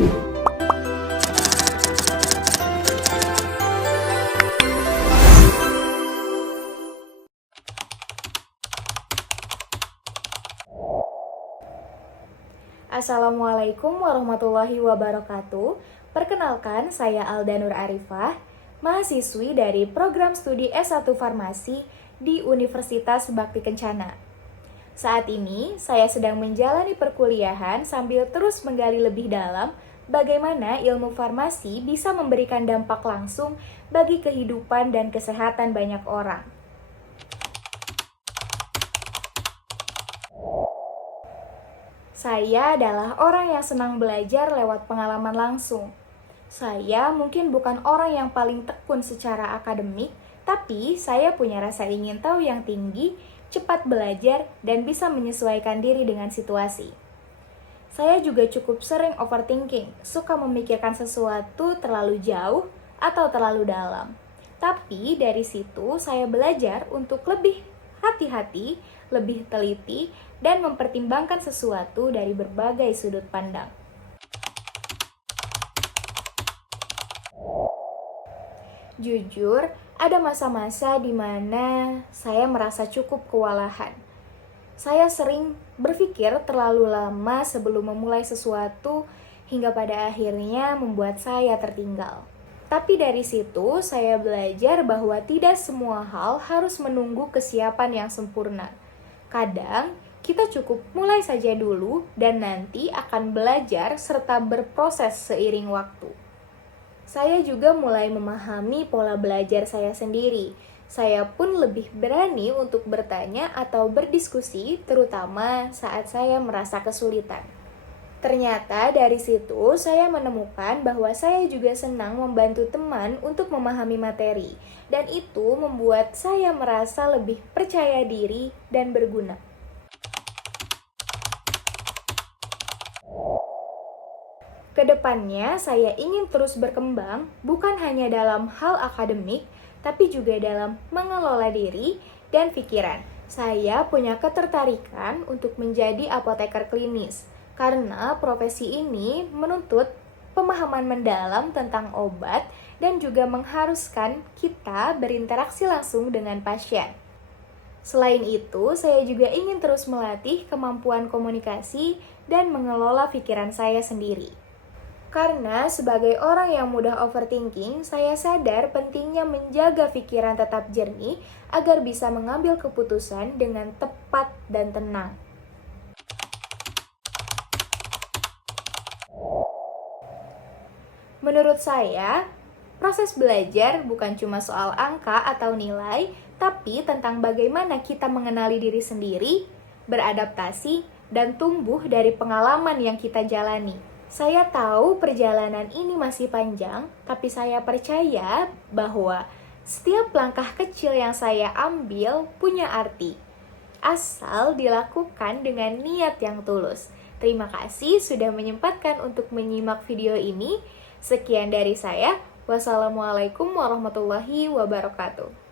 Assalamualaikum warahmatullahi wabarakatuh. Perkenalkan, saya Alda Nur Arifah, mahasiswi dari program studi S1 Farmasi di Universitas Bakti Kencana. Saat ini, saya sedang menjalani perkuliahan sambil terus menggali lebih dalam bagaimana ilmu farmasi bisa memberikan dampak langsung bagi kehidupan dan kesehatan banyak orang. Saya adalah orang yang senang belajar lewat pengalaman langsung. Saya mungkin bukan orang yang paling tekun secara akademik, tapi saya punya rasa ingin tahu yang tinggi, cepat belajar, dan bisa menyesuaikan diri dengan situasi. Saya juga cukup sering overthinking, suka memikirkan sesuatu terlalu jauh atau terlalu dalam. Tapi dari situ saya belajar untuk lebih hati-hati, lebih teliti, dan mempertimbangkan sesuatu dari berbagai sudut pandang. Jujur, ada masa-masa di mana saya merasa cukup kewalahan. Saya sering berpikir terlalu lama sebelum memulai sesuatu hingga pada akhirnya membuat saya tertinggal. Tapi dari situ saya belajar bahwa tidak semua hal harus menunggu kesiapan yang sempurna. Kadang kita cukup mulai saja dulu dan nanti akan belajar serta berproses seiring waktu. Saya juga mulai memahami pola belajar saya sendiri. Saya pun lebih berani untuk bertanya atau berdiskusi, terutama saat saya merasa kesulitan. Ternyata dari situ saya menemukan bahwa saya juga senang membantu teman untuk memahami materi, dan itu membuat saya merasa lebih percaya diri dan berguna. Kedepannya, saya ingin terus berkembang, bukan hanya dalam hal akademik, tapi juga dalam mengelola diri dan pikiran. Saya punya ketertarikan untuk menjadi apoteker klinis, karena profesi ini menuntut pemahaman mendalam tentang obat dan juga mengharuskan kita berinteraksi langsung dengan pasien. Selain itu, saya juga ingin terus melatih kemampuan komunikasi dan mengelola pikiran saya sendiri. Karena sebagai orang yang mudah overthinking, saya sadar pentingnya menjaga pikiran tetap jernih agar bisa mengambil keputusan dengan tepat dan tenang. Menurut saya, proses belajar bukan cuma soal angka atau nilai, tapi tentang bagaimana kita mengenali diri sendiri, beradaptasi, dan tumbuh dari pengalaman yang kita jalani. Saya tahu perjalanan ini masih panjang, tapi saya percaya bahwa setiap langkah kecil yang saya ambil punya arti, asal dilakukan dengan niat yang tulus. Terima kasih sudah menyempatkan untuk menyimak video ini. Sekian dari saya. Wassalamualaikum warahmatullahi wabarakatuh.